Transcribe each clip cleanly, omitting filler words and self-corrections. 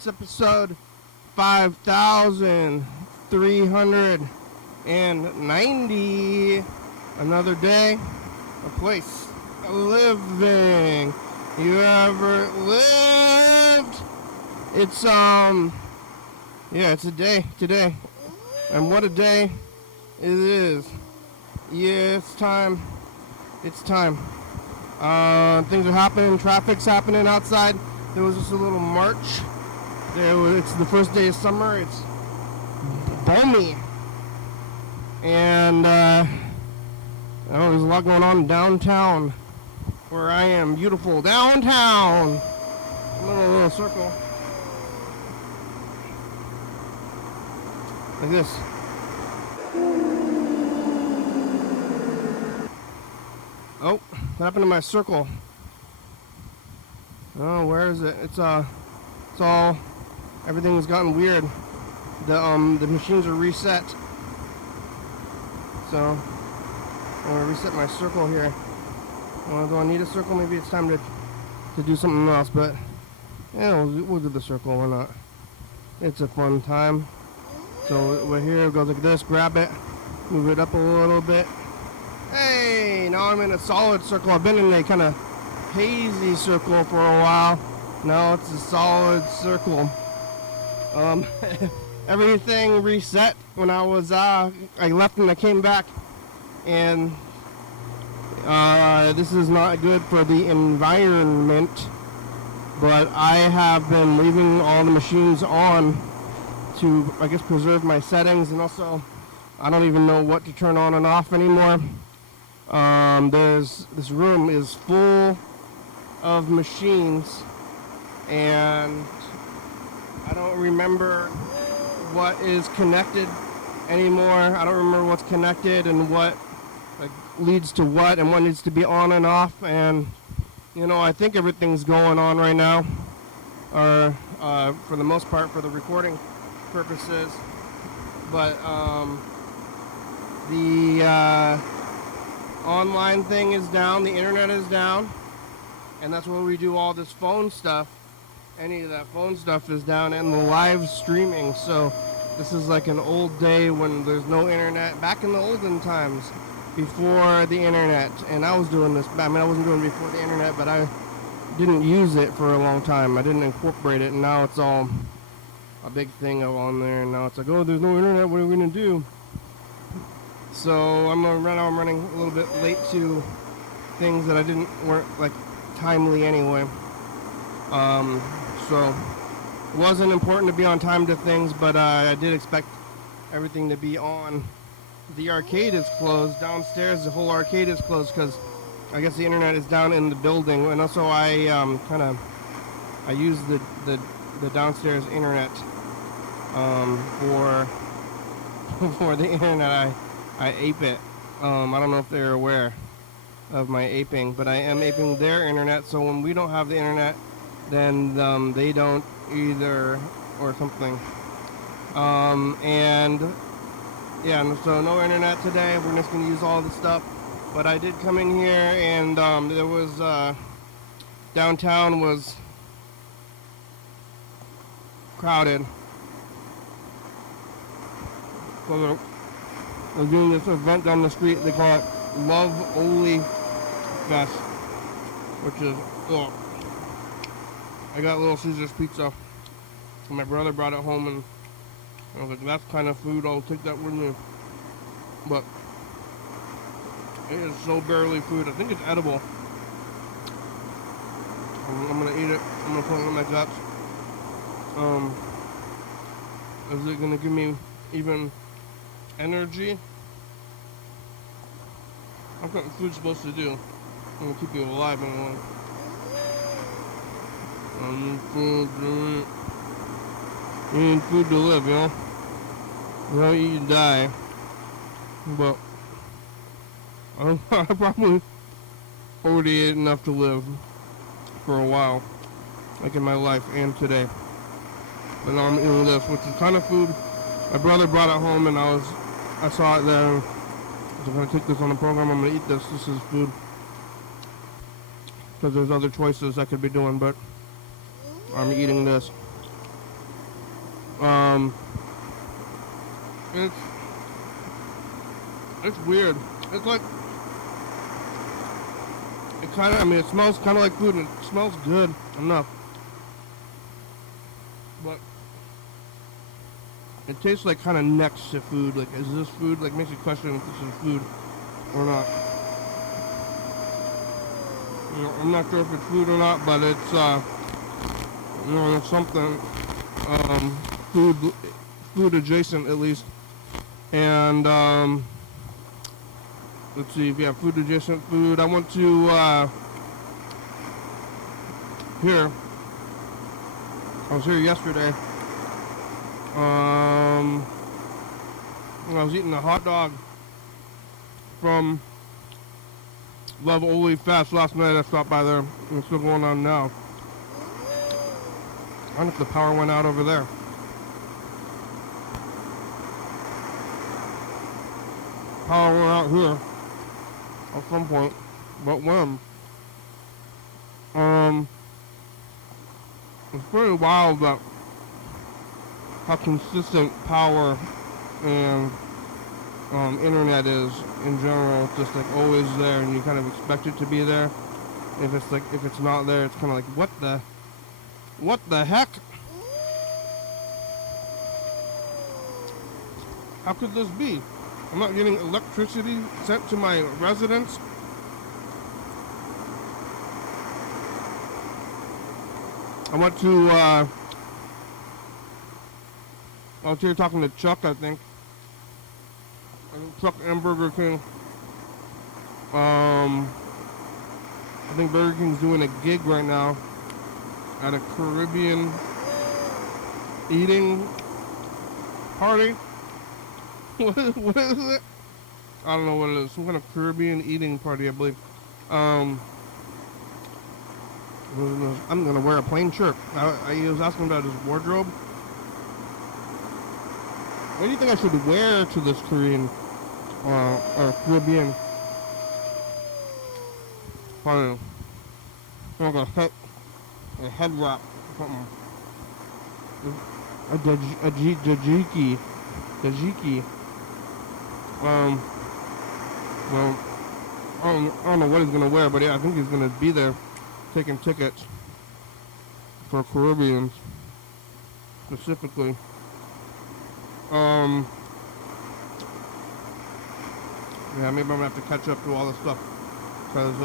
It's episode 5390. Another day, a place, a living. You ever lived? It's it's a day today. And what a day it is. Yeah, it's time. It's time. Things are happening, traffic's happening outside. There was just a little march. It's the first day of summer. It's balmy. And there's a lot going on downtown where I am. Beautiful downtown. A little circle. Like this. Oh, what happened to my circle? Oh, where is it? It's all, everything's gotten weird. The machines are reset. So, I'm gonna reset my circle here. Do I need a circle? Maybe it's time to do something else, but yeah, we'll do the circle, why not? It's a fun time. So, we're here, it goes like this, grab it, move it up a little bit. Hey, now I'm in a solid circle. I've been in a kind of hazy circle for a while. Now it's a solid circle. Everything reset when I was, I left and I came back. And this is not good for the environment. But I have been leaving all the machines on to, I guess, preserve my settings. And also, I don't even know what to turn on and off anymore. This room is full of machines, and I don't remember what is connected anymore. I don't remember what's connected and what leads to what and what needs to be on and off. And I think everything's going on right now, or for the most part for the recording purposes. But the online thing is down, the internet is down, and that's where we do all this phone stuff. Any of that phone stuff is down, and the live streaming. So this is like an old day when there's no internet, back in the olden times before the internet. And I was doing this, I wasn't doing it before the internet, but I didn't use it for a long time. I didn't incorporate it, and now it's all a big thing on there. And now it's like, oh, there's no internet, what are we gonna do? So I'm running a little bit late to things that weren't like timely anyway. So it wasn't important to be on time to things, but I did expect everything to be on. The arcade is closed downstairs. The whole arcade is closed because I guess the internet is down in the building, and also I use the downstairs internet for the internet. I ape it. I don't know if they're aware of my aping, but I am aping their internet, so when we don't have the internet, then they don't either, or something. So no internet today. We're just going to use all the stuff. But I did come in here, and there was, downtown was crowded. So we're doing this event down the street. They call it Love Oli Fest, which is, I got Little Caesar's pizza, and my brother brought it home, and I was like, that's kind of food, I'll take that with me. But it is so barely food. I think it's edible. I'm gonna eat it. I'm gonna put it in my guts. Is it gonna give me even energy? That's what food's supposed to do. It's gonna keep you alive and alive. You need food to live, you know? Without you, you die. But I probably already ate enough to live for a while, like in my life and today. But now I'm eating this, which is kind of food. My brother brought it home, and I saw it there. I'm gonna take this on the program. I'm gonna eat this. This is food. Because there's other choices I could be doing, but I'm eating this. Um, it's weird. It's like it kind of. I mean, it smells kind of like food, and it smells good enough, but it tastes like kind of next to food. Like, is this food? Like, makes you question if this is food or not. You know, I'm not sure if it's food or not, but it's you know, it's something food adjacent at least. And let's see if you have food adjacent food. I went to here. I was here yesterday. I was eating a hot dog from Love Oli Fest last night. I stopped by there, and it's still going on now. I wonder if the power went out over there. Power went out here at some point, but when? It's pretty wild that how consistent power and internet is in general. It's just like always there, and you kind of expect it to be there. If it's not there, it's kind of like what the heck? How could this be? I'm not getting electricity sent to my residence. I went to I was here talking to Chuck, I think. Chuck and Burger King. I think Burger King's doing a gig right now at a Caribbean eating party. What is it? I don't know what it is. Some kind of Caribbean eating party, I believe. I'm gonna wear a plain shirt. I was asking about his wardrobe. What do you think I should wear to this Korean or Caribbean party? Like a head wrap or something. A dajiki. Well, I don't know what he's gonna wear, but yeah, I think he's gonna be there taking tickets for Caribbeans specifically. Yeah, maybe I'm gonna have to catch up to all this stuff because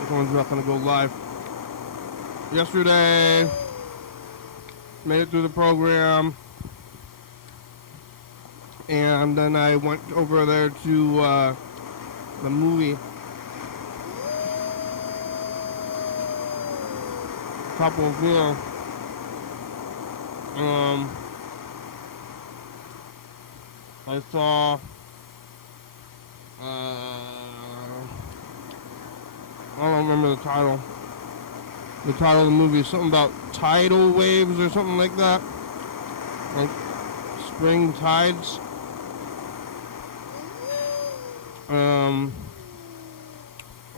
this one's not gonna go live. Yesterday, made it through the program, and then I went over there to the movie. Couple of, you know, I saw I don't remember the title. The title of the movie is something about tidal waves or something like that. Like spring tides. I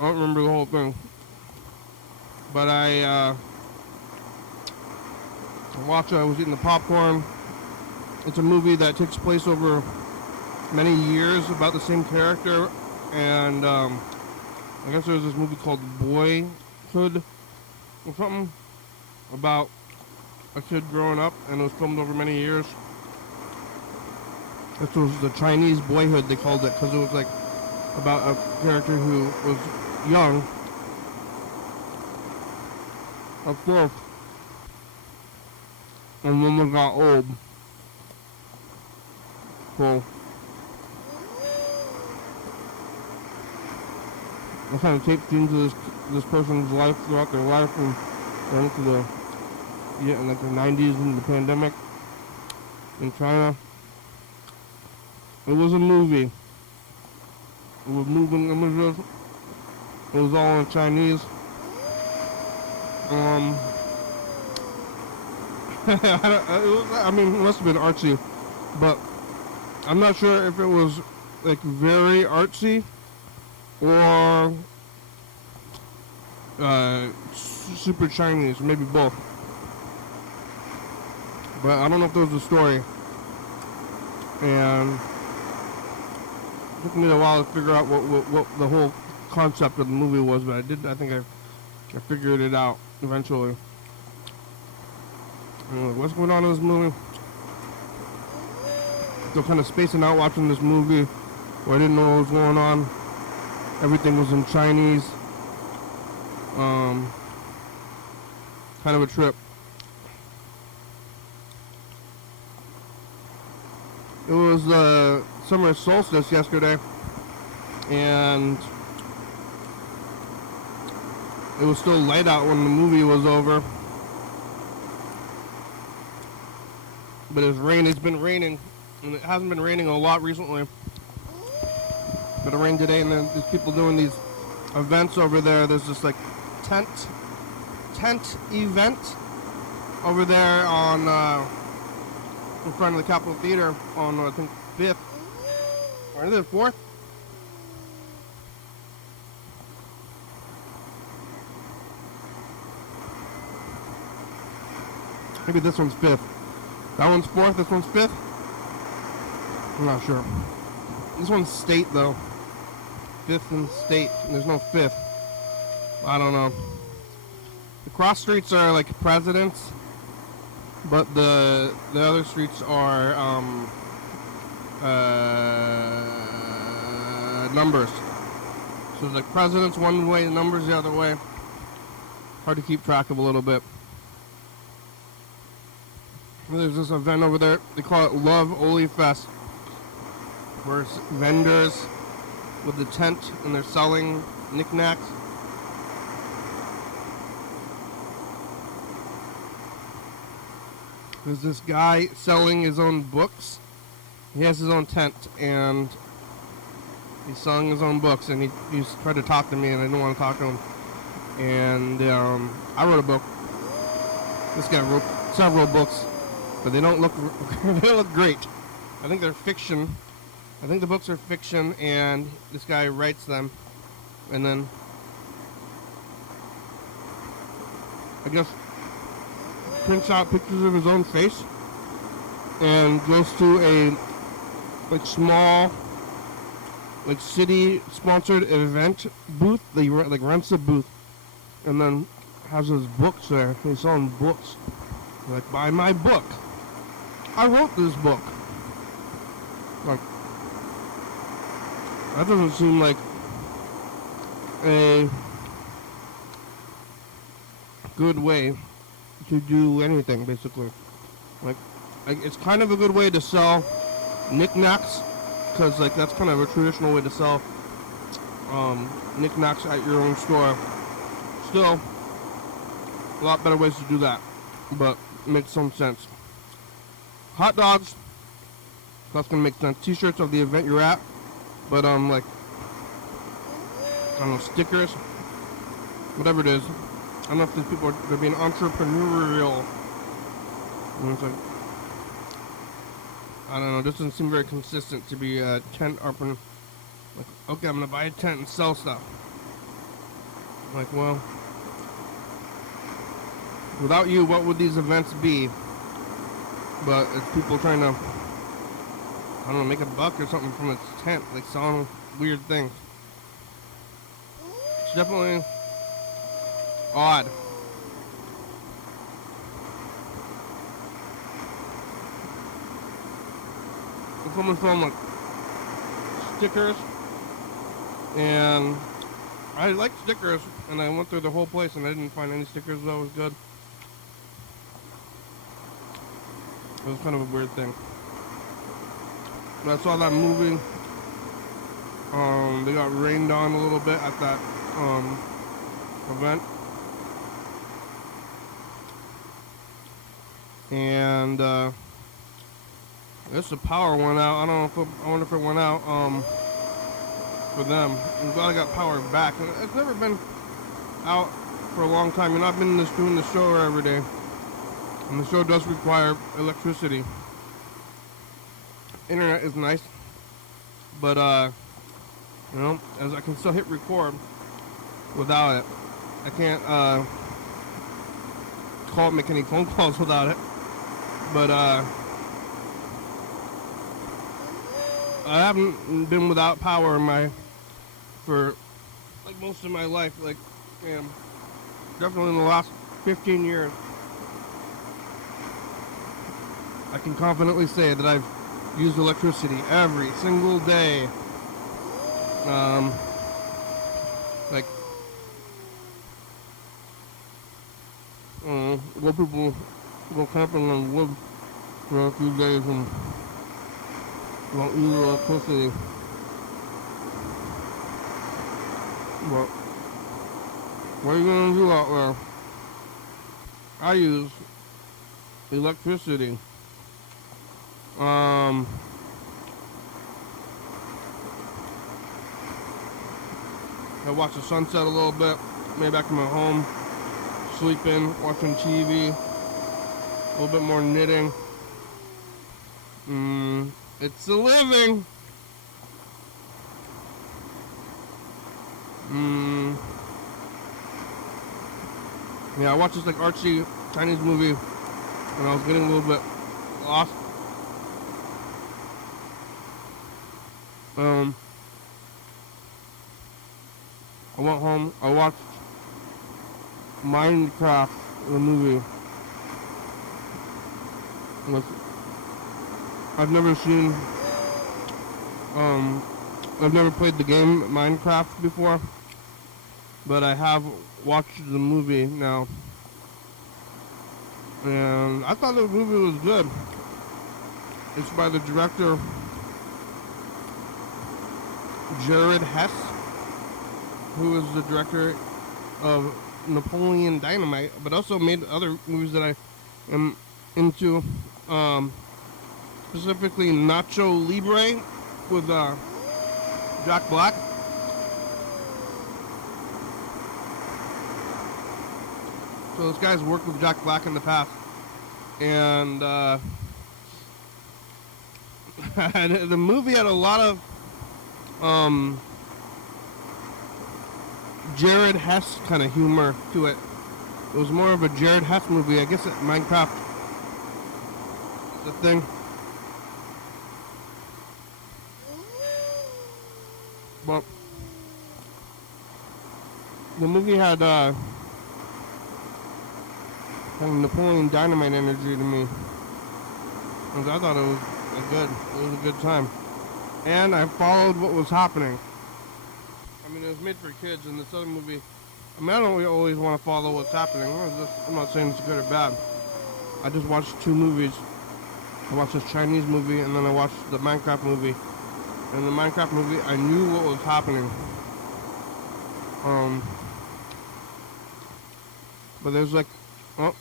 don't remember the whole thing. But I watched it. I was eating the popcorn. It's a movie that takes place over many years about the same character, and I guess there was this movie called Boyhood or something about a kid growing up, and it was filmed over many years. This was the Chinese Boyhood, they called it, because it was like about a character who was young at birth, and then they got old. So I kind of taped into this person's life throughout their life, and into the in like the 90s and the pandemic in China. It was a movie. It was moving images. It was all in Chinese. I mean, it must have been artsy, but I'm not sure if it was like very artsy or super Chinese, maybe both. but I don't know if there was a story. And it took me a while to figure out what the whole concept of the movie was, but I think I figured it out eventually. What's going on in this movie? Still kind of spacing out watching this movie where I didn't know what was going on. Everything was in Chinese. Kind of a trip. It was the summer solstice yesterday, and it was still light out when the movie was over. But it's been raining, and it hasn't been raining a lot recently. But it rained today, and then there's people doing these events over there. There's this like tent event over there on in front of the Capitol Theater on I think 5th or is it 4th? Maybe this one's 5th. That one's 4th, this one's 5th? I'm not sure. This one's state though. 5th and state, and there's no 5th. I don't know. The cross streets are like presidents, but the other streets are numbers. So like presidents one way, numbers the other way. Hard to keep track of a little bit. There's this event over there. They call it Love Oli Fest, where it's vendors with the tent and they're selling knickknacks. There's this guy selling his own books. He has his own tent and he's selling his own books, and he's tried to talk to me and I didn't want to talk to him. And I wrote a book. This guy wrote several books, but they don't look they don't look great. I think they're fiction. I think the books are fiction, and this guy writes them, and then I guess prints out pictures of his own face and goes to a like small like city sponsored event booth. They like rents a booth and then has his books there. He's selling books. Like, buy my book. I wrote this book. Like, that doesn't seem like a good way to do anything, basically. Like it's kind of a good way to sell knickknacks, because like that's kind of a traditional way to sell knickknacks at your own store. Still, a lot better ways to do that, but it makes some sense. Hot dogs, that's gonna make sense. T-shirts of the event you're at, but like I don't know, stickers, whatever it is. I don't know if these people they're being entrepreneurial. And it's like, I don't know, this doesn't seem very consistent to be a tent open. Like, okay, I'm gonna buy a tent and sell stuff. Like, well, without you, what would these events be? But it's people trying to, I don't know, make a buck or something from its tent, like selling weird things. It's definitely odd. Someone from like stickers, and I like stickers, and I went through the whole place and I didn't find any stickers that was good. It was kind of a weird thing. But I saw that movie. They got rained on a little bit at that event. And I guess the power went out. I don't know if I wonder if it went out for them. I'm glad I got power back. It's never been out for a long time. You know, I've been doing the show every day, and the show does require electricity. Internet is nice, but you know, as I can still hit record without it. I can't make any phone calls without it. But I haven't been without power for like most of my life. Like, definitely in the last 15 years, I can confidently say that I've used electricity every single day. Like, what people go camping and live for a few days and don't use electricity. But what are you gonna do out there? I use electricity. I watch the sunset a little bit, maybe back in my home, sleeping, watching TV, a little bit more knitting. It's a living. Yeah, I watched this like artsy Chinese movie and I was getting a little bit lost. I went home, I watched Minecraft, the movie. I've never seen, I've never played the game Minecraft before, but I have watched the movie now. And I thought the movie was good. It's by the director, Jared Hess, who is the director of Napoleon Dynamite, but also made other movies that I am into, specifically Nacho Libre with Jack Black. So this guy's worked with Jack Black in the past, and the movie had a lot of Jared Hess kind of humor to it. It was more of a Jared Hess movie. I guess Minecraft is the thing. But the movie had kind of Napoleon Dynamite energy to me. And I thought it was a good time. And I followed what was happening. I mean, it was made for kids, and this other movie, I mean, I don't always want to follow what's happening. I'm not saying it's good or bad. I just watched two movies. I watched this Chinese movie, and then I watched the Minecraft movie. In the Minecraft movie, I knew what was happening. But there's like, oh.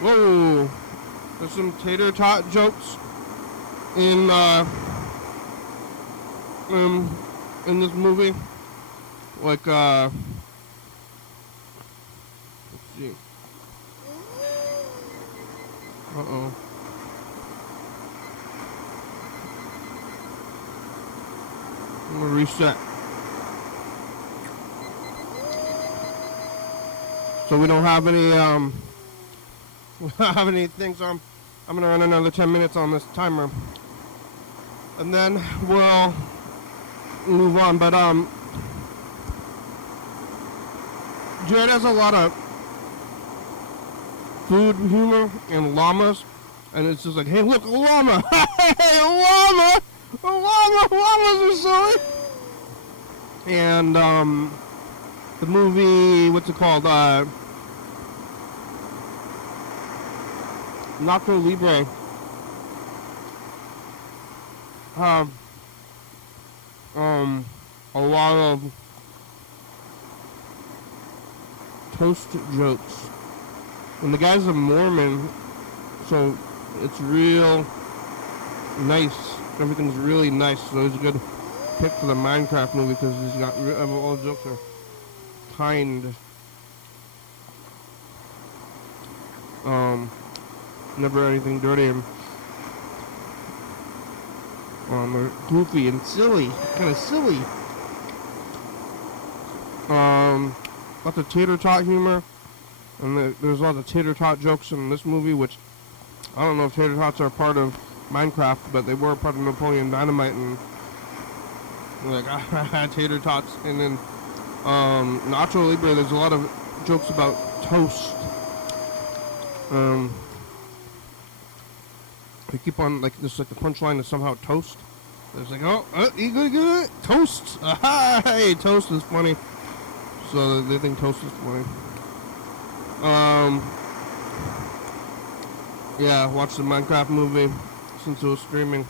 Whoa! There's some tater tot jokes in this movie. Like, let's see. Uh-oh. I'm gonna reset. So we don't have any, we don't have any things, so I'm gonna run another 10 minutes on this timer. And then we'll move on, but, Jared has a lot of food humor and llamas, and it's just like, hey, look, a llama! Hey, a llama! A llama! Llamas are silly! And, the movie, what's it called? Nacho Libre. A lot of toast jokes. And the guy's a Mormon, so it's real nice. Everything's really nice, so it's a good pick for the Minecraft movie because he's got all the jokes are kind. Never anything dirty. They're goofy and silly, kind of silly. lots of tater tot humor, and there's a lot of tater tot jokes in this movie, which I don't know if tater tots are part of Minecraft, but they were part of Napoleon Dynamite, and like tater tots. And then Nacho Libre, there's a lot of jokes about toast. They keep on like this, like the punchline is somehow toast. It's like, oh, you good, toast. Hey, toast is funny. So they think toast is funny. Yeah, watched the Minecraft movie since it was streaming.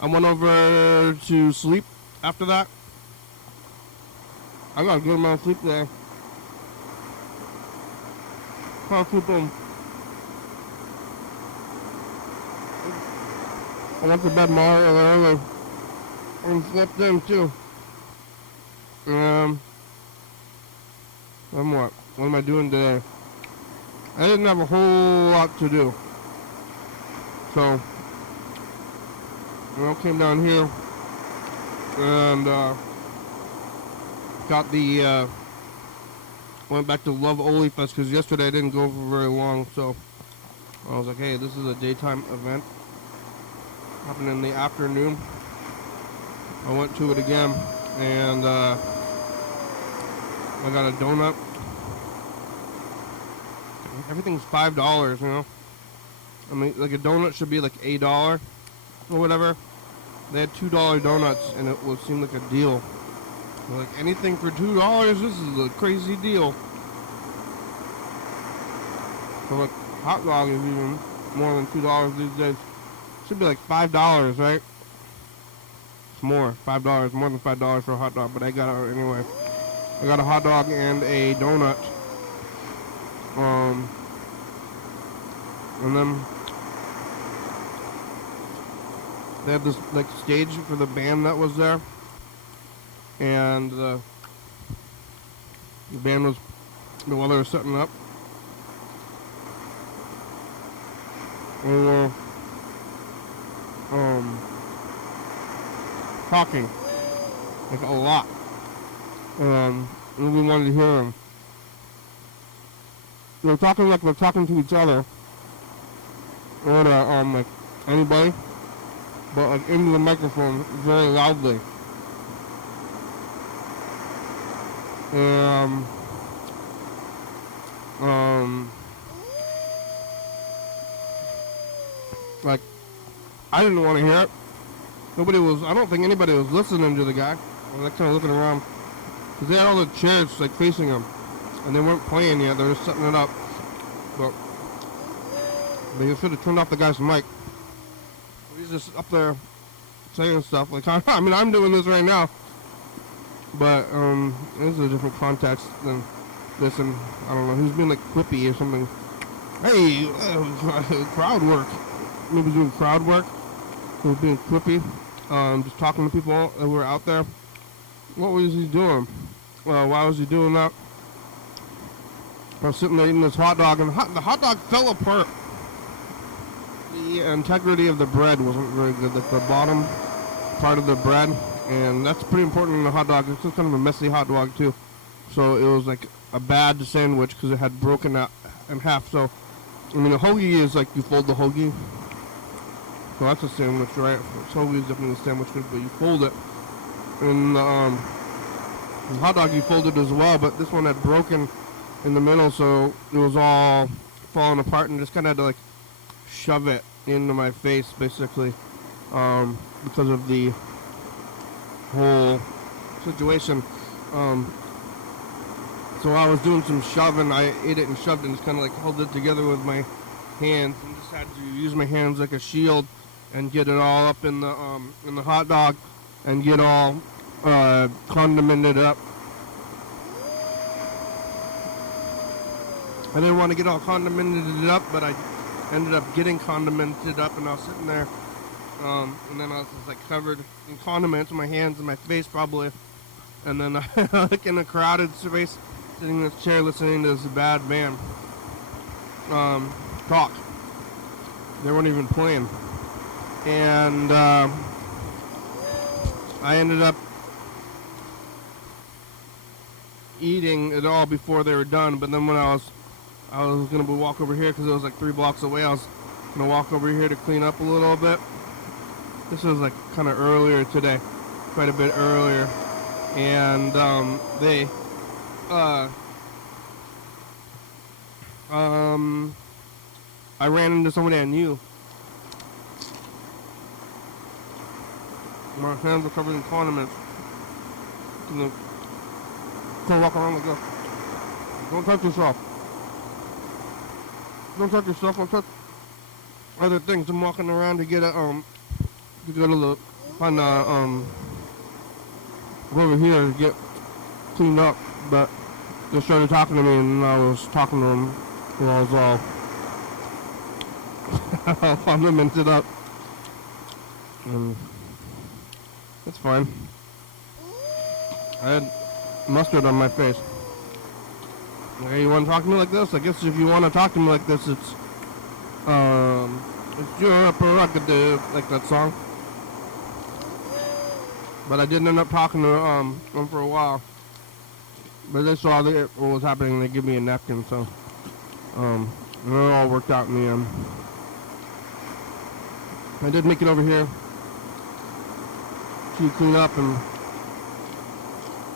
I went over to sleep after that. I got a good amount of sleep there. Can't sleep in. I went to bed more early and slept in too. Then what? What am I doing today? I didn't have a whole lot to do. So, I came down here and got the, went back to Love Oli Fest because yesterday I didn't go for very long. So, I was like, hey, this is a daytime event. Happened in the afternoon. I went to it again and I got a donut. Everything's $5, you know. I mean, like a donut should be like $1 or whatever. They had $2 donuts, and it would seem like a deal. Like anything for $2, this is a crazy deal. So like hot dog is even more than $2 these days. Should be like $5, right? It's more, $5, more than $5 for a hot dog. But I got it anyway. I got a hot dog and a donut. And then they had this like stage for the band that was there, and the band was, while they were setting up, they were talking like a lot, and we wanted to hear them. They're talking like they're talking to each other, or like anybody, but like into the microphone very loudly. Like I didn't want to hear it. Nobody was. I don't think anybody was listening to the guy. They're kind of looking around because they had all the chairs like facing him. And they weren't playing yet, they were setting it up. But they should have turned off the guy's mic. He's just up there saying stuff. Like, I mean, I'm doing this right now. But, this is a different context than this. And, I don't know, he's being like quippy or something. Hey, crowd work. Maybe doing crowd work. He was being quippy. Just talking to people that were out there. What was he doing? Why was he doing that? I was sitting there eating this hot dog, and the hot dog fell apart. The integrity of the bread wasn't very good. Like the bottom part of the bread, and that's pretty important in a hot dog. It's just kind of a messy hot dog too. So it was like a bad sandwich because it had broken out in half. So I mean, a hoagie is like you fold the hoagie. So that's a sandwich, right? Hoagie is definitely a sandwich, but you fold it. And the hot dog you folded as well, but this one had broken in the middle, so it was all falling apart, and just kind of had to like shove it into my face basically, because of the whole situation. So I was doing some shoving. I ate it and shoved it and just kind of like held it together with my hands and just had to use my hands like a shield and get it all up in the hot dog and get all condimented up. I didn't want to get all condimented up, but I ended up getting condimented up, and I was sitting there, and then I was just like covered in condiments in my hands and my face probably, and then like in a crowded space, sitting in this chair listening to this bad band talk. They weren't even playing, and I ended up eating it all before they were done. But then when I was gonna walk over here because it was like 3 blocks away. I was gonna walk over here to clean up a little bit. This was like kind of earlier today, quite a bit earlier, and they I ran into somebody I knew. My hands are covered in condiments. Go walk around and go. Don't touch yourself. Don't touch yourself. Don't touch other things. I'm walking around to get a to go to the find over here to get cleaned up. But they started talking to me, and I was talking to them, and I was all complimented up. And it's fine. I had mustard on my face. Okay, you want to talk to me like this? I guess if you want to talk to me like this, it's your prerogative, like that song. But I didn't end up talking to them for a while. But they saw what was happening, and they gave me a napkin, so and it all worked out in the end. I did make it over here to clean up, and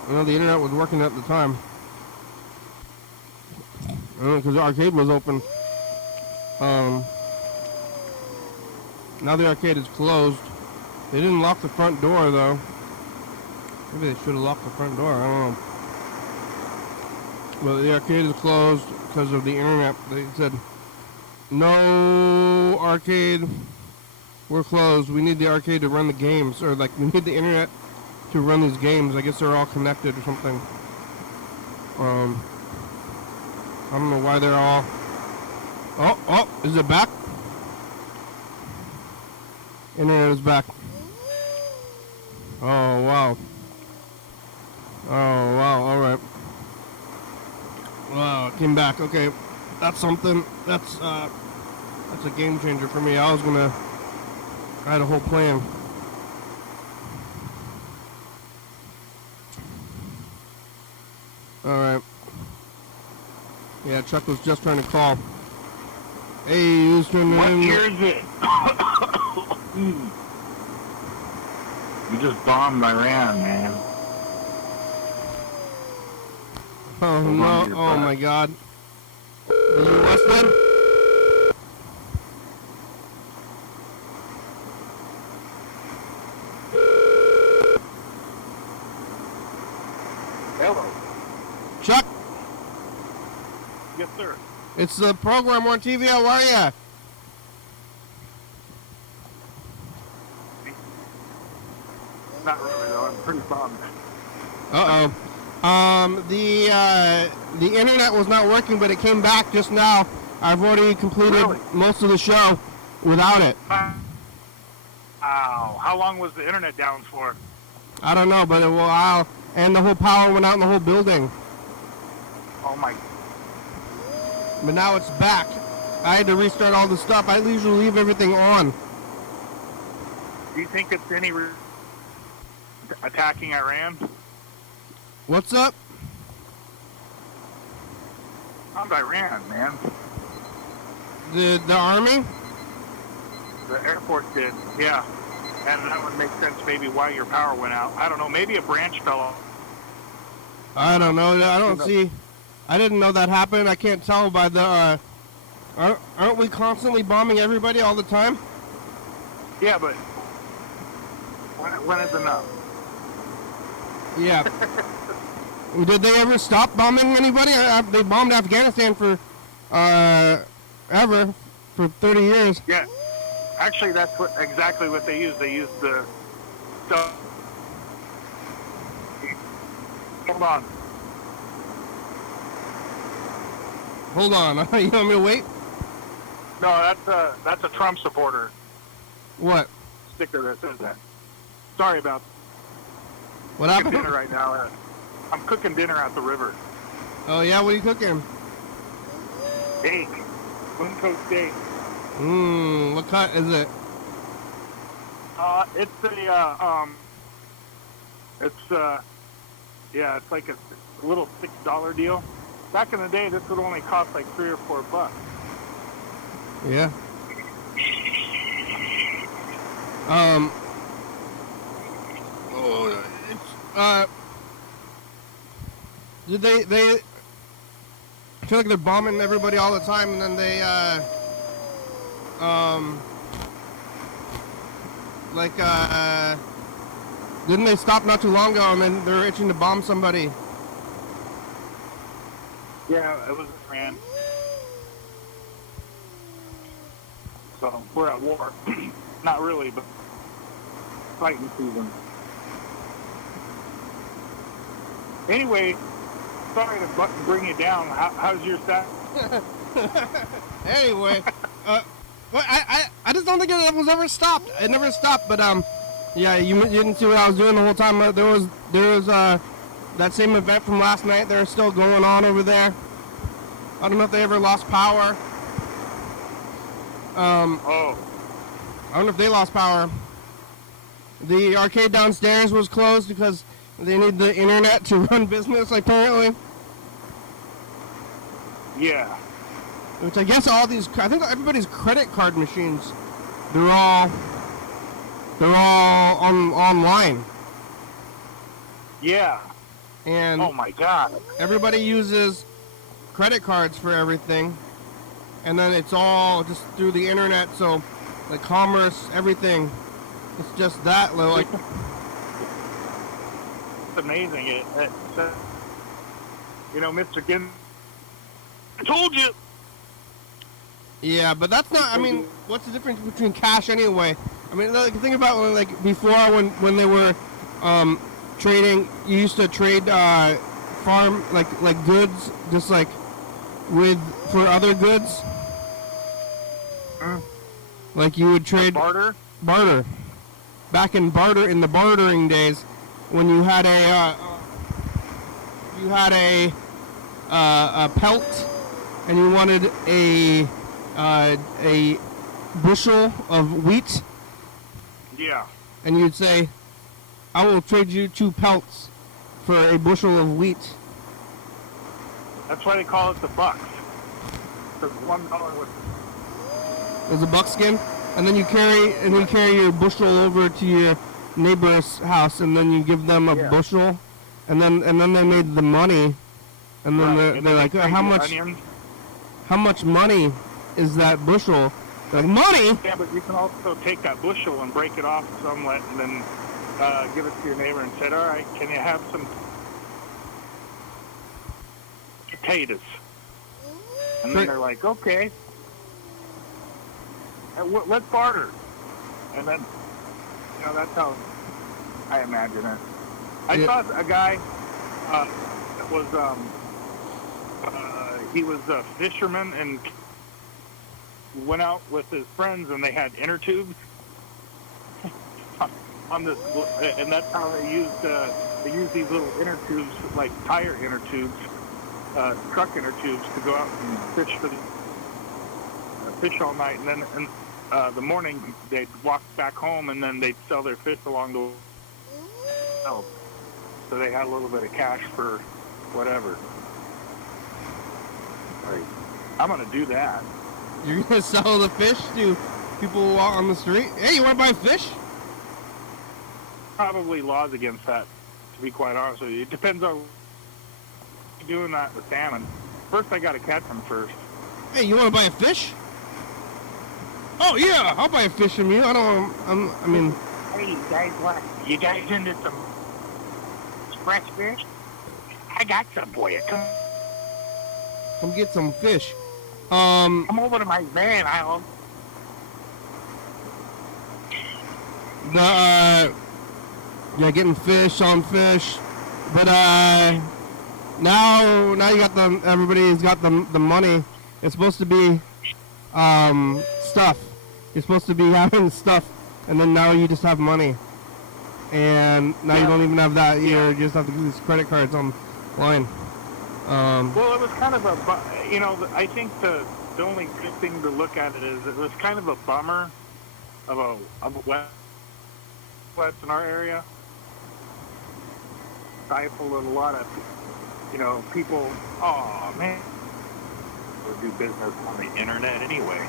the internet was working at the time. Because the arcade was open. Now the arcade is closed. They didn't lock the front door, though. Maybe they should have locked the front door. I don't know. But the arcade is closed because of the internet. They said, no arcade, we're closed. We need the arcade to run the games. Or, like, we need the internet to run these games. I guess they're all connected or something. I don't know why they're all... Oh, is it back? Internet is back. Oh, wow. Oh, wow, alright. Wow, it came back. Okay, that's something. That's a game changer for me. I had a whole plan. Alright. Yeah, Chuck was just trying to call. Hey, who's trying to... What year is it? You just bombed Iran, man. Oh, no. Oh, my God. Are you listening? Hello. Chuck? Yes, sir. It's the program on TV. How are ya? Not really, though. I'm pretty bummed. Uh-oh. The internet was not working, but it came back just now. I've already completed most of the show without it. Wow. How long was the internet down for? I don't know, but and the whole power went out in the whole building. Oh, my... But now it's back. I had to restart all the stuff. I usually leave everything on. Do you think it's any attacking Iran? What's up? I'm Iran, man. The army? The Air Force did, yeah. And that would make sense maybe why your power went out. I don't know, maybe a branch fell off. I don't know. I don't see... I didn't know that happened. I can't tell by the... aren't we constantly bombing everybody all the time? Yeah, but... When is enough? Yeah. Did they ever stop bombing anybody? They bombed Afghanistan for... ever. For 30 years. Yeah. Actually, that's exactly what they used. They used the... stuff. Hold on. Hold on. You want me to wait? No, that's a Trump supporter What? sticker that says that. Sorry about What cooking happened? dinner right now. I'm cooking dinner at the river. Oh, yeah? What are you cooking? Steak. Wind-coat steak. What cut is it? It's like a little $6 deal. Back in the day, this would only cost like $3 or $4. Yeah. Did they I feel like they're bombing everybody all the time, and then they, didn't they stop not too long ago, and then they're itching to bomb somebody? Yeah, it was Iran. So we're at war. Not really, but fighting season. Anyway, sorry to bring you down. How's your Saturday? Anyway, well, I just don't think it was ever stopped. It never stopped, but yeah, you didn't see what I was doing the whole time. There was that same event from last night. They're still going on over there. I don't know if they ever lost power. Oh. I don't know if they lost power. The arcade downstairs was closed because they need the internet to run business, apparently. Yeah. Which I guess I think everybody's credit card machines, they're all online. Yeah. And oh my God. Everybody uses credit cards for everything, and then it's all just through the internet. So, the commerce, everything, it's just that like. It's amazing. Mr. Ginn, I told you. Yeah, but that's not. I mean, what's the difference between cash anyway? I mean, think about before when they were trading. You used to trade farm like goods, just like for other goods. Like you would trade barter. Back in the bartering days, when you had a pelt, and you wanted a bushel of wheat. Yeah. And you'd say, I will trade you 2 pelts for a bushel of wheat. That's why they call it the bucks. Because $1 was a buckskin, and then you carry your bushel over to your neighbor's house, and then you give them a bushel, and then they made the money, and then they're like, how much money is that bushel? They're like, money? Yeah, but you can also take that bushel and break it off somewhat, and then give it to your neighbor and say, all right, can you have some potatoes? And then they're like, okay, let's barter. And then, that's how I imagine it. I saw a guy that was, he was a fisherman and went out with his friends, and they had inner tubes on this, and that's how they use these little inner tubes, like tire inner tubes, truck inner tubes, to go out and fish all night, and then the morning they'd walk back home, and then they'd sell their fish along the way. So they had a little bit of cash for whatever. Like, I'm gonna do that. You're gonna sell the fish to people who walk on the street? Hey, you wanna buy fish? Probably laws against that, to be quite honest with you. It depends on doing that with salmon. First, I gotta catch them first. Hey, you wanna buy a fish? Oh yeah, I'll buy a fish from you. I mean. Hey, you guys, what? You guys into some fresh fish? I got some for you. Come get some fish. Come over to my van. Getting fish on fish, but now you got everybody's got the money. It's supposed to be stuff. You're supposed to be having stuff, and then now you just have money, and now you don't even have that. You just have to do these credit cards online. Well, it was kind of I think the only good thing to look at it is it was kind of a bummer of a west in our area. Stifled a lot of people, oh man, would do business on the internet anyway.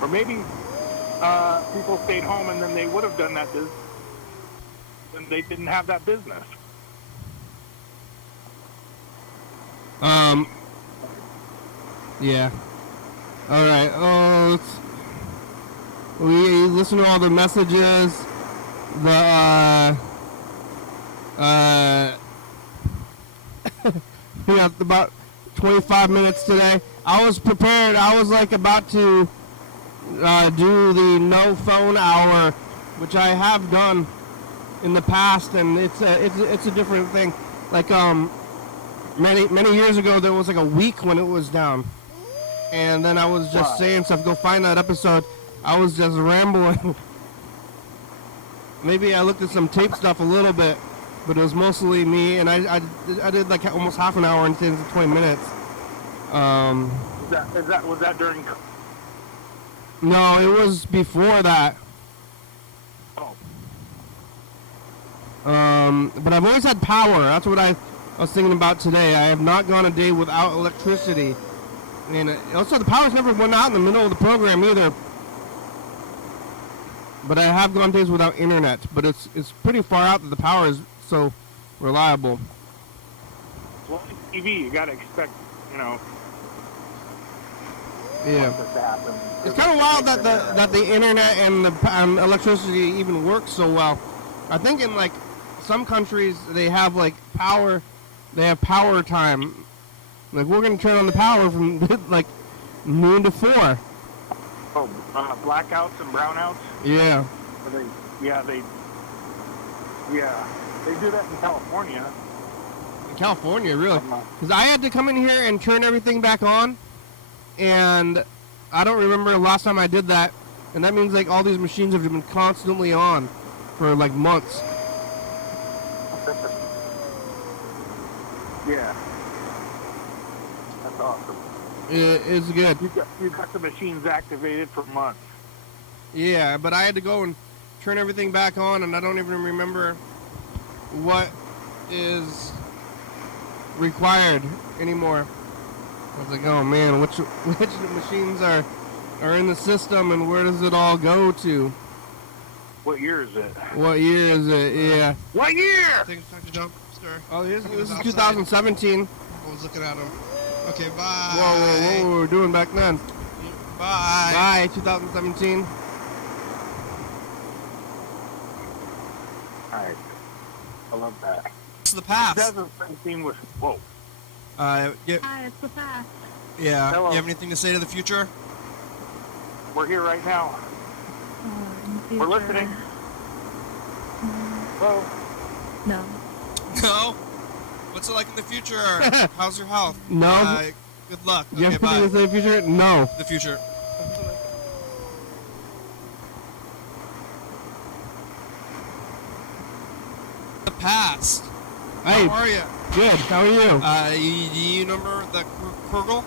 Or maybe people stayed home and then they would have done that business and they didn't have that business. Yeah. All right. Oh, we listen to all the messages. We got about 25 minutes today. I was prepared. I was like about to do the no phone hour, which I have done in the past, and it's a different thing. Like many years ago, there was like a week when it was down, and then I was just saying stuff. Go find that episode. I was just rambling. Maybe I looked at some tape stuff a little bit, but it was mostly me, and I did like almost half an hour instead of 20 minutes. Was that during? No, it was before that. Oh. But I've always had power. That's what I was thinking about today. I have not gone a day without electricity, and also the power's never went out in the middle of the program either. But I have gone days without internet, but it's pretty far out that the power is so reliable. Well, TV, you gotta expect, Yeah. this to happen. It's kind of wild that the internet and the electricity even works so well. I think in like some countries they have like power. They have power time. Like we're gonna turn on the power from like noon to 4. Oh, blackouts and brownouts. Yeah. They do that in California. In California, really? Because I had to come in here and turn everything back on, and I don't remember the last time I did that. And that means like all these machines have been constantly on for like months. Yeah. That's awesome. It's good. You got the machines activated for months. Yeah, but I had to go and turn everything back on, and I don't even remember what is required anymore. I was like, oh man, which machines are in the system, and where does it all go to? What year is it? What year is it? Yeah. What year? Things time to jump, sir. Oh, this is 2017. I was looking at them. Okay, bye. Whoa, what were we doing back then? Bye. Bye, 2017. Alright. I love that. It's the past. 2017 was, whoa. Yeah, Hi, it's the past. yeah. Hello. You have anything to say to the future? We're here right now. In the We're future. listening. Hello? No. No. What's it like in the future? How's your health? No. Good luck. You Okay, have bye. anything to say in the future? No. The future. The past. Hey, How are you? good. How are you? Do you remember the Kurgle?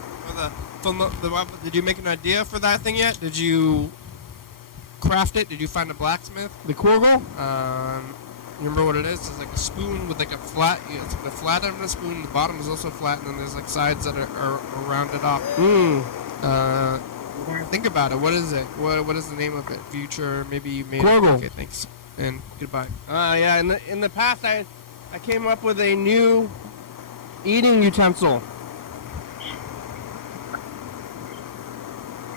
Or did you make an idea for that thing yet? Did you craft it? Did you find a blacksmith? The Quirgle? You remember what it is? It's like a spoon with like a flat. It's like a flat end of the spoon. The bottom is also flat, and then there's like sides that are rounded off. Think about it. What is it? What is the name of it? Future? Maybe you made Quirgle. it. Okay, thanks. And goodbye. Yeah. In the past, I came up with a new eating utensil.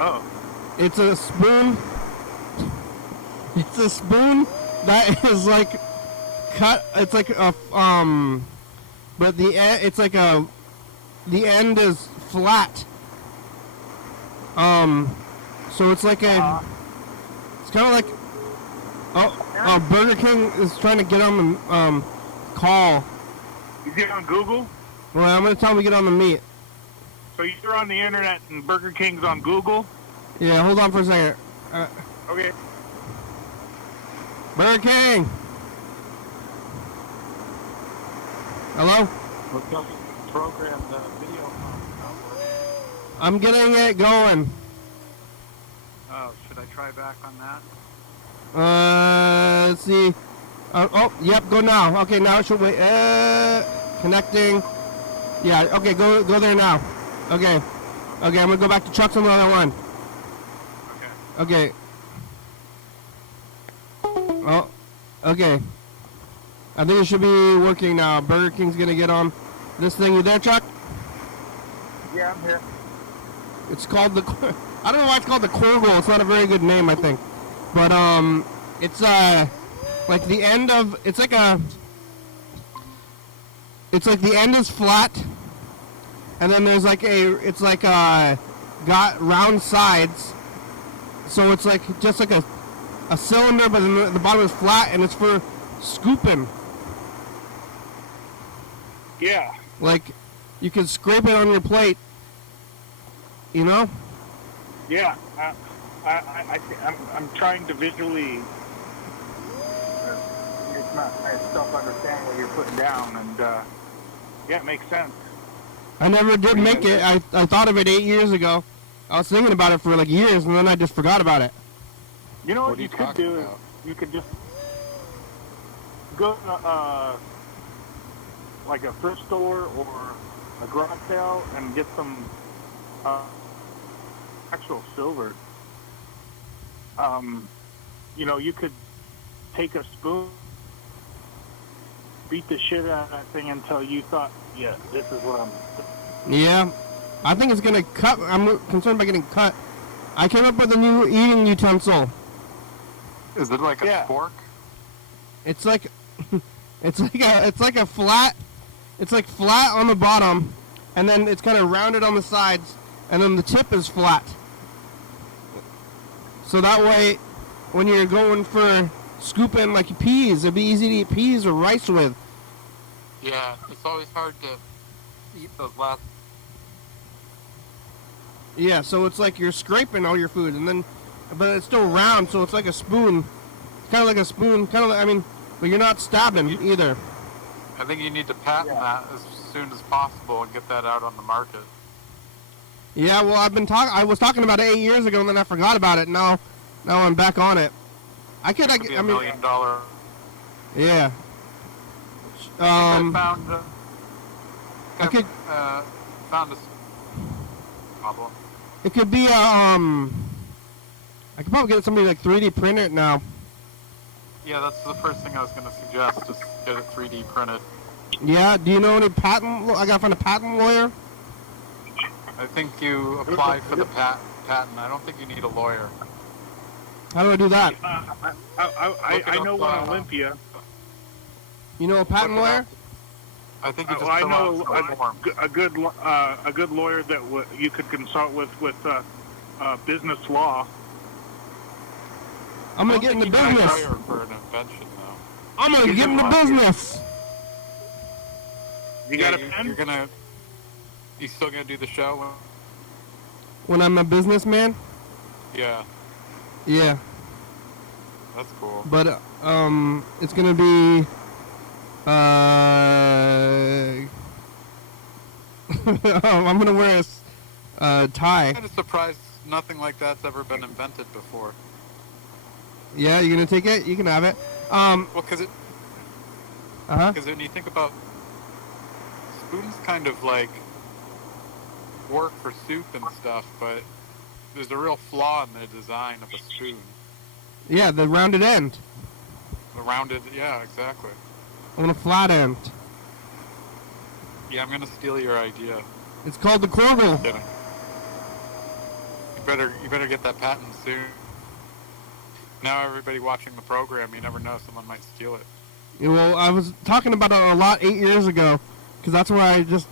Oh. It's a spoon. It's a spoon that is like cut. It's like a but the end. It's like the end is flat. So it's like a. It's kind of like. Oh, Burger King is trying to get on the call. You get on Google? Well, I'm gonna tell him to get on the meet. So you're on the internet and Burger King's on Google? Yeah, hold on for a second. Okay. Burger King. Hello? Program the video. I'm getting it going. Oh, should I try back on that? Let's see. Yep, go now. Okay, now it should wait. Connecting. Yeah, okay, go there now. Okay. Okay, I'm gonna go back to trucks on the other one. Okay. Okay. Oh, okay. I think it should be working now. Burger King's gonna get on this thing. You there, Chuck? Yeah, I'm here. It's called the. I don't know why it's called the Corgal. It's not a very good name, I think. But it's like the end of. It's like the end is flat, and then there's like it's like got round sides, so it's like just like a cylinder, but then the bottom is flat, and it's for scooping. Yeah. Like you can scrape it on your plate, you know? Yeah. I'm trying to visually. It's not. I self-understand what you're putting down, and yeah, it makes sense. I never did make it. I thought of it 8 years ago. I was thinking about it for like years, and then I just forgot about it. You know what are you you could talking do? about? You could just go to like a thrift store or a garage sale and get some actual silver. You know, you could take a spoon, beat the shit out of that thing until you thought, yeah, this is what I'm. Yeah, I think it's gonna cut. I'm concerned about getting cut. I came up with a new eating utensil. Is it like a Yeah. spork? It's like, it's like a flat. It's like flat on the bottom, and then it's kind of rounded on the sides, and then the tip is flat. So that way, when you're going for scooping like peas, it'd be easy to eat peas or rice with. Yeah, it's always hard to eat those last. Yeah, so it's like you're scraping all your food, and then, but it's still round, so it's like a spoon. It's kind of like a spoon, kind of like, I mean, but you're not stabbing either. I think you need to patent that as soon as possible and get that out on the market. Yeah, well, I was talking about it 8 years ago, and then I forgot about it. Now I'm back on it. I Could be mean, $1 million. yeah. I found. I could. Found a problem. It could be I could probably get somebody like 3D print it now. Yeah, that's the first thing I was going to suggest. Just get it 3D printed. Yeah. Do you know any patent? I gotta find a patent lawyer. I think you apply for the patent. I don't think you need a lawyer. How do I do that? I know one Olympia. You know a patent Look it lawyer? up. I think you just I fill know out some forms. a good lawyer that you could consult with business law. I'm gonna get into You need a business. lawyer for an invention, though. I'm gonna get into business. You got a Yeah, pen? You still gonna do the show? When I'm a businessman. Yeah, Yeah. that's cool. But it's gonna be I'm gonna wear a tie. I'm kind of surprised nothing like that's ever been invented before. Yeah, you gonna take it? You can have it. Well, because Uh-huh. when you think about spoons, kind of like work for soup and stuff, but there's a real flaw in the design of a spoon. Yeah, the rounded end. The rounded, yeah, exactly. I want a flat end. Yeah, I'm gonna steal your idea. It's called the Corgal. Kidding. You better get that patent soon. Now everybody watching the program, you never know, someone might steal it. Yeah, well, I was talking about it a lot 8 years ago, because that's where I just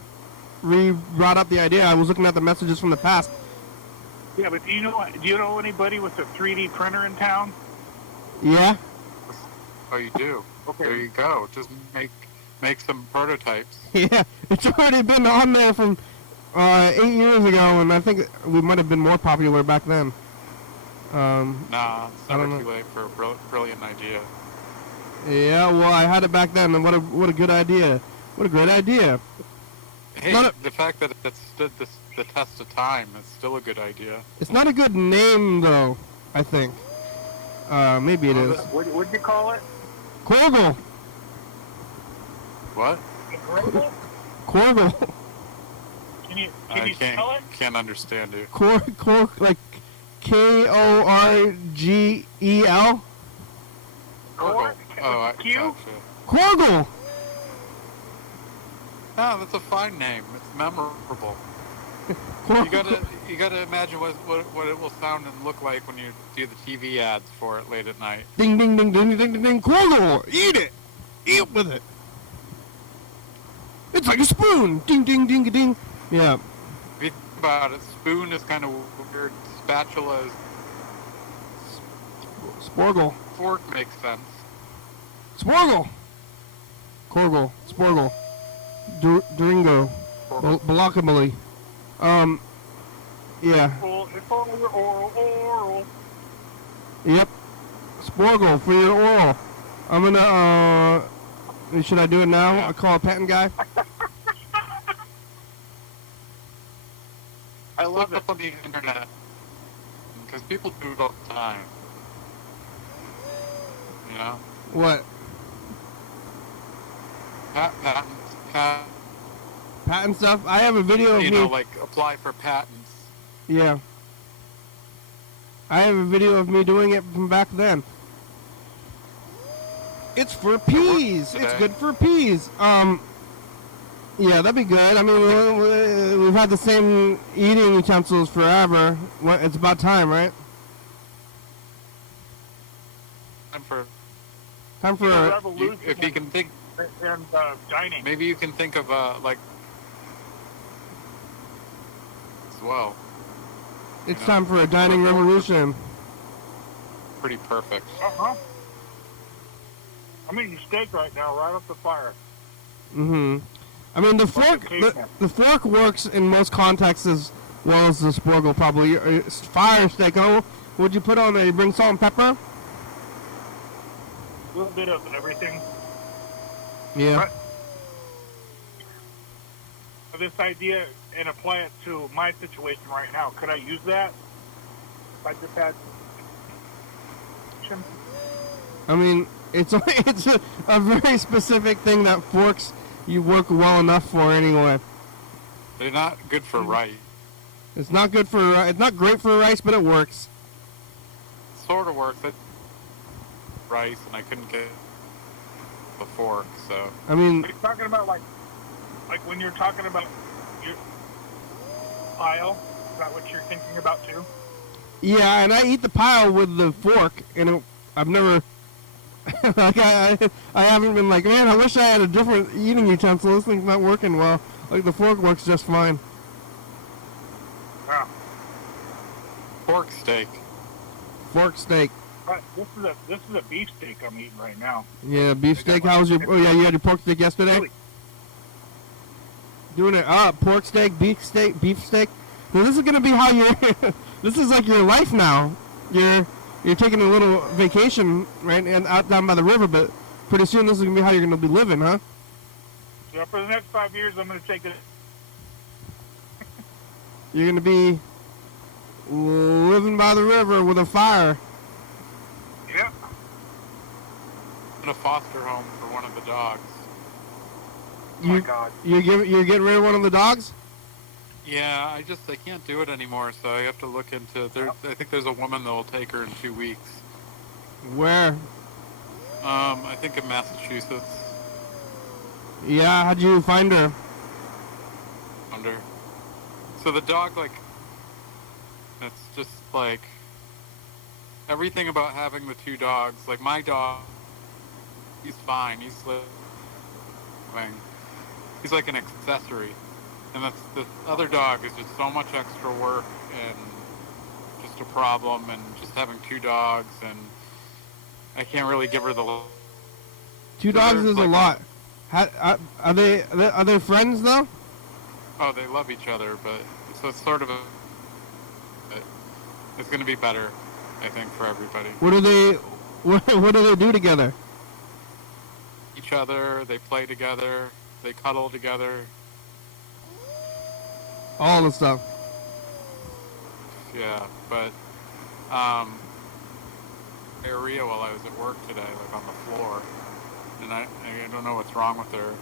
brought up the idea. I was looking at the messages from the past. Yeah, but do you know anybody with a 3D printer in town? Yeah. Oh, you do? Okay. There you go. Just make some prototypes. Yeah, it's already been on there from 8 years ago, and I think we might have been more popular back then. Nah, it's I never don't too know. late for a brilliant idea. Yeah, well, I had it back then, and what a good idea. What a great idea. Hey, Not the fact that it stood the test of time is still a good idea. It's not a good name, though, I think. Maybe it is. What'd you call it? Corgal. What? Grable? Corgal. Can you spell it? Can't understand it. Like Korgel. Or Oh, I Q? gotcha. Korgel. Oh, that's a fine name. It's memorable. You gotta imagine what it will sound and look like when you do the TV ads for it late at night. Ding ding ding ding ding ding ding. Korgel. Eat it. Eat with it. It's like a spoon. Ding ding ding ding. Yeah. If you think about it, spoon is kind of weird. Spatula is Sporgle. fork makes sense. Sporgle. Korgel. Sporgle. Duringo. Balakabali. Yeah. It's all your oral. Yep. Sporgle for your oral. I'm gonna, should I do it now? Yeah. I call a patent guy? I love Look it. up on the internet because people do it all the time. You know, What? patents, Patent stuff? I have a video of you me. know, like apply for patents. Yeah. I have a video of me doing it from back then. It's for peas. It's today. good for peas. Yeah, that'd be good. I mean, we've had the same eating utensils forever. It's about time, right? And for Time for The a... revolution if you can think, and dining. maybe you can think of like as well. It's you know, time for a dining revolution. Pretty perfect. Uh-huh. I'm eating steak right now, right off the fire. Mm-hmm. I mean, the fork works in most contexts as well as the sporgle, probably. Fire steak, oh, what'd you put on there? You bring salt and pepper? A little bit of everything. Yeah. Right. This idea and apply it to my situation right now. Could I use that? If I just had... I mean, it's a very specific thing that forks you work well enough for anyway. They're not good for rice. It's not good for it's not great for rice, but it works. Sort of works. It rice, and I couldn't get the fork, so. I mean, Are you talking about like when you're talking about your pile? Is that what you're thinking about too? yeah, and I eat the pile with the fork, and I've never like I haven't been like, man, I wish I had a different eating utensil. This thing's not working well. Like the fork works just fine. Wow. Pork steak. Fork steak. Right. This is a beef steak I'm eating right now. Yeah, beef steak. How was your? Oh yeah, you had your pork steak yesterday. Really? Doing it up. Pork steak, beef steak. So this is gonna be how you're. This is like your life now. You're taking a little vacation, right, and out down by the river, but pretty soon this is gonna be how you're gonna be living, huh? So for the next 5 years, I'm going to take it. You're gonna be living by the river with a fire. Yeah. In a foster home for one of the dogs. Oh my God. You're getting rid of one of the dogs? Yeah, I can't do it anymore, so I have to look into there. I think there's a woman that will take her in 2 weeks. Where? I think in Massachusetts. Yeah, how'd you find her? Under. So the dog, like, it's just like everything about having the two dogs. Like my dog, he's fine. He's living. He's like an accessory. And that's the other dog is just so much extra work and just a problem, and just having two dogs, and I can't really give her the. Two dogs is a lot. Are they friends though? Oh, they love each other, but so it's sort of a. It's going to be better, I think, for everybody. What do they do together? Each other, they play together, they cuddle together. All the stuff. Yeah, but diarrhea while I was at work today, like on the floor, and I don't know what's wrong with her.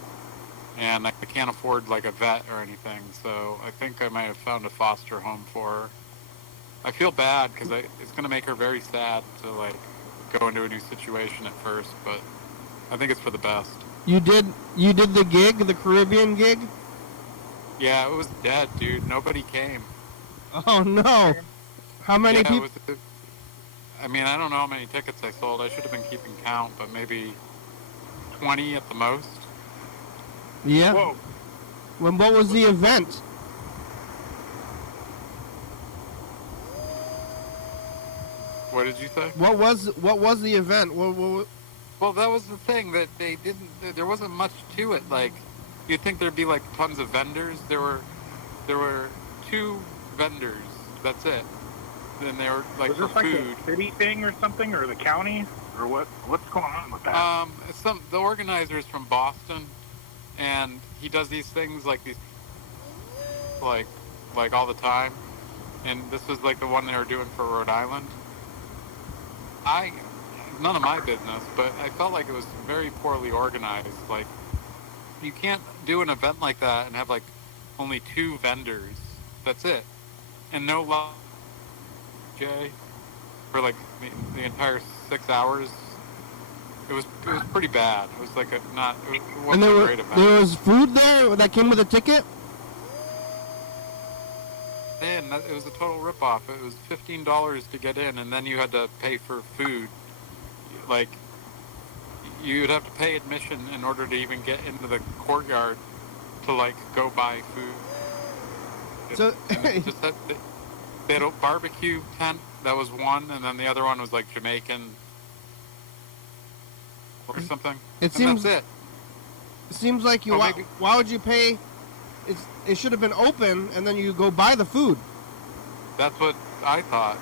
and I can't afford like a vet or anything. So I think I might have found a foster home for her. I feel bad because it's gonna make her very sad to like go into a new situation at first, but I think it's for the best. You did the gig, the Caribbean gig? Yeah, it was dead, dude. Nobody came. Oh no! How many Yeah, people? I mean, I don't know how many tickets I sold. I should have been keeping count, but maybe 20 at the most. Yeah. Whoa. What was the event? What did you say? What was the event? Well, that was the thing that they didn't. There wasn't much to it. Like, you'd think there'd be like tons of vendors. There were 2 vendors. That's it. Then they were like Was for this like food. a city thing or something, or the county, or what? What's going on with that? The organizer is from Boston, and he does these things like like all the time. And this was like the one they were doing for Rhode Island. None of my business, but I felt like it was very poorly organized. Like, you can't do an event like that and have like only 2 vendors. That's it, and no Jay for like the entire 6 hours. It was pretty bad. It was like it wasn't a great event. There was food there that came with a ticket? And it was a total ripoff. It was $15 to get in, and then you had to pay for food. Like, you'd have to pay admission in order to even get into the courtyard to like go buy food. So They had a barbecue tent. That was one, and then the other one was like Jamaican or something. It seems that's it. It seems like you. Why would you pay? It should have been open, and then you go buy the food. That's what I thought.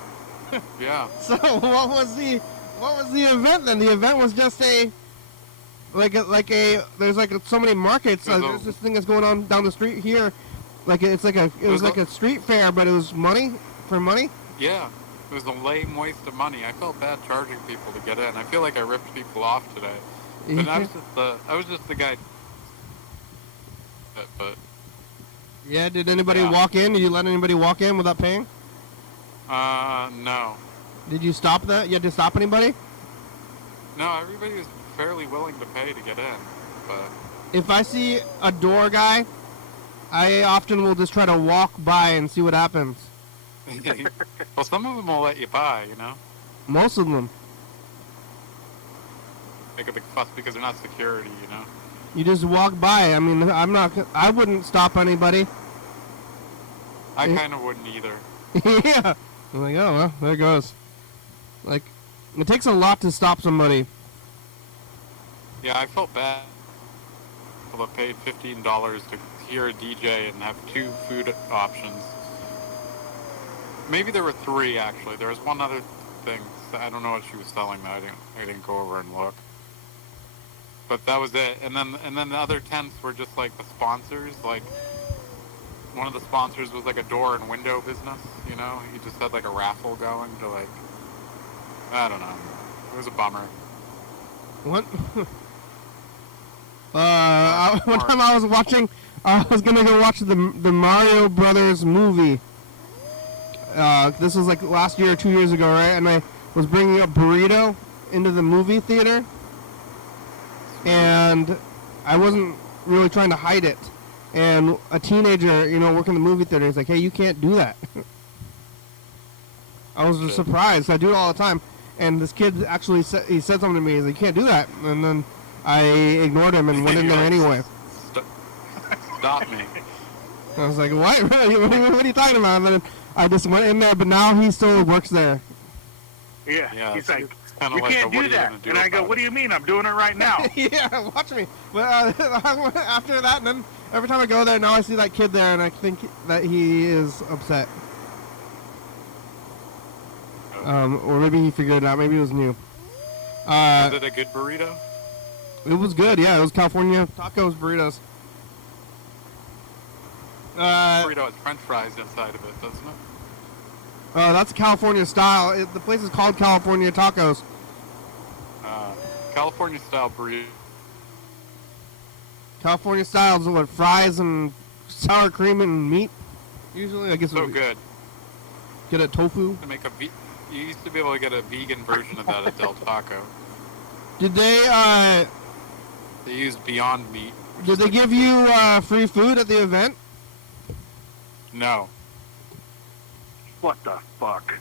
Yeah. So what was the event then? The event was just there's like so many markets. There's this thing that's going on down the street here. Like it was like a street fair, but it was money. Yeah. It was a lame waste of money. I felt bad charging people to get in. I feel like I ripped people off today. But I was just the guy. But yeah, did anybody walk in? Did you let anybody walk in without paying? No. Did you stop that? You had to stop anybody? No, everybody was fairly willing to pay to get in. But if I see a door guy, I often will just try to walk by and see what happens. well, some of them will let you buy, you know? Most of them. Make a big fuss because they're not security, you know? You just walk by. I mean, I wouldn't stop anybody. I kind of wouldn't either. Yeah. I'm like, oh, well, there it goes. Like, it takes a lot to stop somebody. Yeah, I felt bad. People that paid $15 to hear a DJ and have 2 food options. Maybe there were 3, actually. There was one other thing. I don't know what she was selling, though. I didn't go over and look. But that was it. And then the other tents were just like the sponsors. Like, one of the sponsors was like a door and window business, you know? He just had like a raffle going to like, I don't know. It was a bummer. What? One time I was gonna go watch the Mario Brothers movie. This was like last year or 2 years ago, right? And I was bringing a burrito into the movie theater, and I wasn't really trying to hide it. And a teenager, working the movie theater, is like, "Hey, you can't do that." I was just surprised. I do it all the time. And this kid actually said something to me. He's like, "You can't do that." And then I ignored him and went in there anyway. Stop me. I was like, "What? What are you talking about?" And then I just went in there, but now he still works there. Yeah. He's like, you like can't do that. And I go, "What do you mean? I'm doing it right now." Yeah, watch me. But after that, and then every time I go there, now I see that kid there, and I think that he is upset. Or maybe he figured it out. Maybe it was new. Was it a good burrito? It was good, yeah. It was California tacos burritos. Burrito has French fries inside of it, doesn't it? That's California style. The place is called California Tacos. California style burrito. California style is what, fries and sour cream and meat? Usually, I guess. So good. Get a tofu. To make you used to be able to get a vegan version of that at Del Taco. Did they They used Beyond Meat. did they give you free food at the event? No. What the fuck?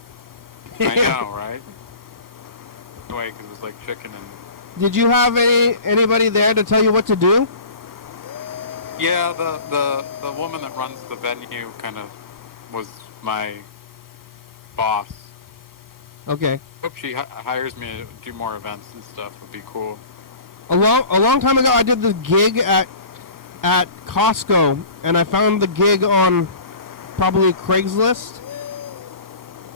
I know, right? Anyway, because it was like chicken and... Did you have anybody there to tell you what to do? Yeah, the woman that runs the venue kind of was my boss. Okay. Hope she hires me to do more events and stuff. Would be cool. A long time ago, I did the gig at Costco, and I found the gig on probably Craigslist.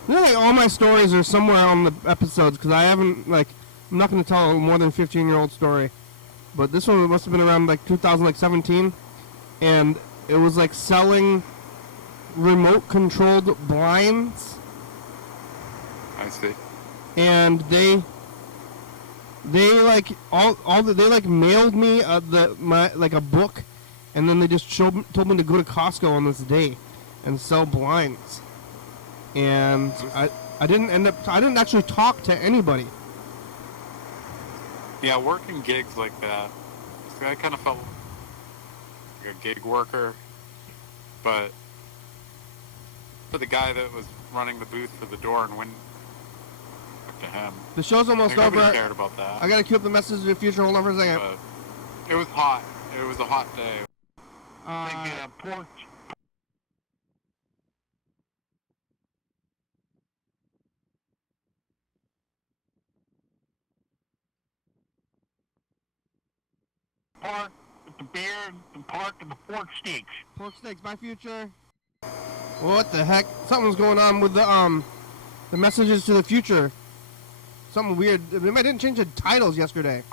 You know, like all my stories are somewhere on the episodes because I haven't I'm not going to tell a more than 15-year-old story, but this one must have been around like 2017, and it was like selling remote-controlled blinds. I see. And they mailed me a book, and then they just told me to go to Costco on this day and sell blinds. And I didn't actually talk to anybody. Yeah, working gigs like that, I kind of felt like a gig worker, but for the guy that was running the booth for the door and went to him. The show's almost over. Nobody cared about that. I gotta queue up the message to the future. Hold on for a second. But it was hot. It was a hot day. Pork. Pork with the beer, the pork, and the pork steaks. Pork steaks, my future. What the heck? Something's going on with the messages to the future. Something weird. I didn't change the titles yesterday.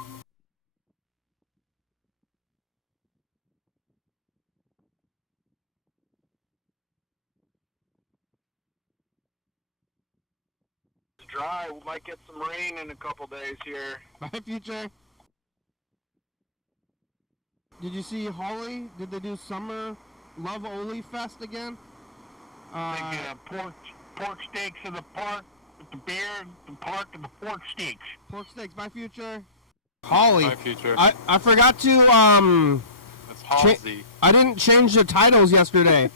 It's dry. We might get some rain in a couple days here. My future. Did you see Holly? Did they do Summer Love Oli Fest again? Pork steaks in the park with the beer, the pork, and the pork steaks. Pork steaks, my future. Holly. My future. I forgot to It's Halsey. I didn't change the titles yesterday.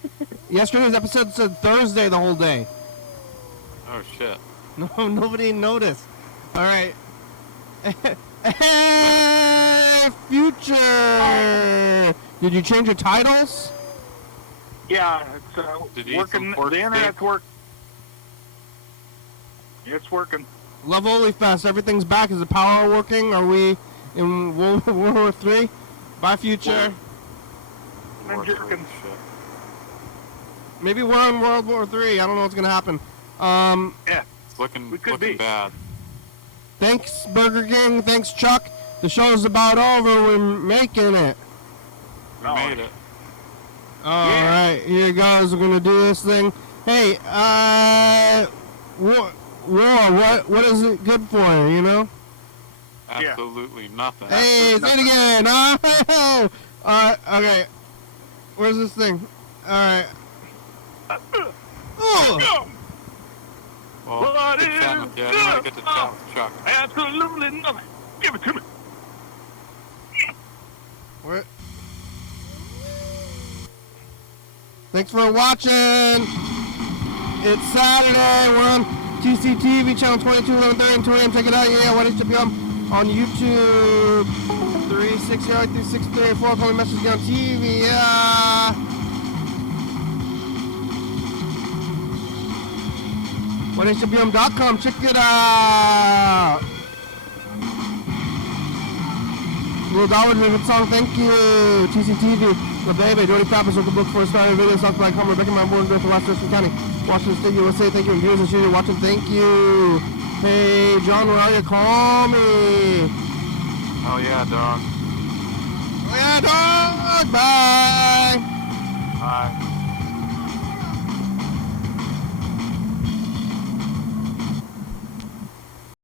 Yesterday's episode said Thursday the whole day. Oh shit. No, nobody noticed. All right. Hey, future. Did you change your titles? Yeah, it's Did you eat working. some pork The internet's steak? working. It's working. Love Oli Fest. Everything's back. Is the power working? Are we in World War III? Bye, future. I'm jerking. Shit. Maybe we're in World War III. I don't know what's gonna happen. Yeah. It's looking We could be. bad. Thanks, Burger King. Thanks, Chuck. The show's about over. We're making it. We made it. All right, here goes. We're gonna do this thing. Hey, war. What is it good for? You know? Absolutely nothing. Hey, say it again. Oh, okay. Where's this thing? All right. Oh. Well, What good is chatting with you. I didn't really get to chat with Chuck. Absolutely nothing. Give it to me. What? Thanks for watching. It's Saturday. We're on TCTV channel 22, 11:30 and 2 a.m. Check it out. Yeah, YDHWM on YouTube. 360 363 4. Call me message on TV. Yeah. YDHWM.com. Check it out. Little Dollar favorite song, thank you. TCTV, the baby, Dirty Papas, local book for a starting video, songs by Comer, Rebecca, my board, for West Thurston County, Washington State, USA, thank you, and viewers and studio watching, thank you. Hey, John, where are you? Call me. Oh yeah, dog. Oh yeah, dog, bye.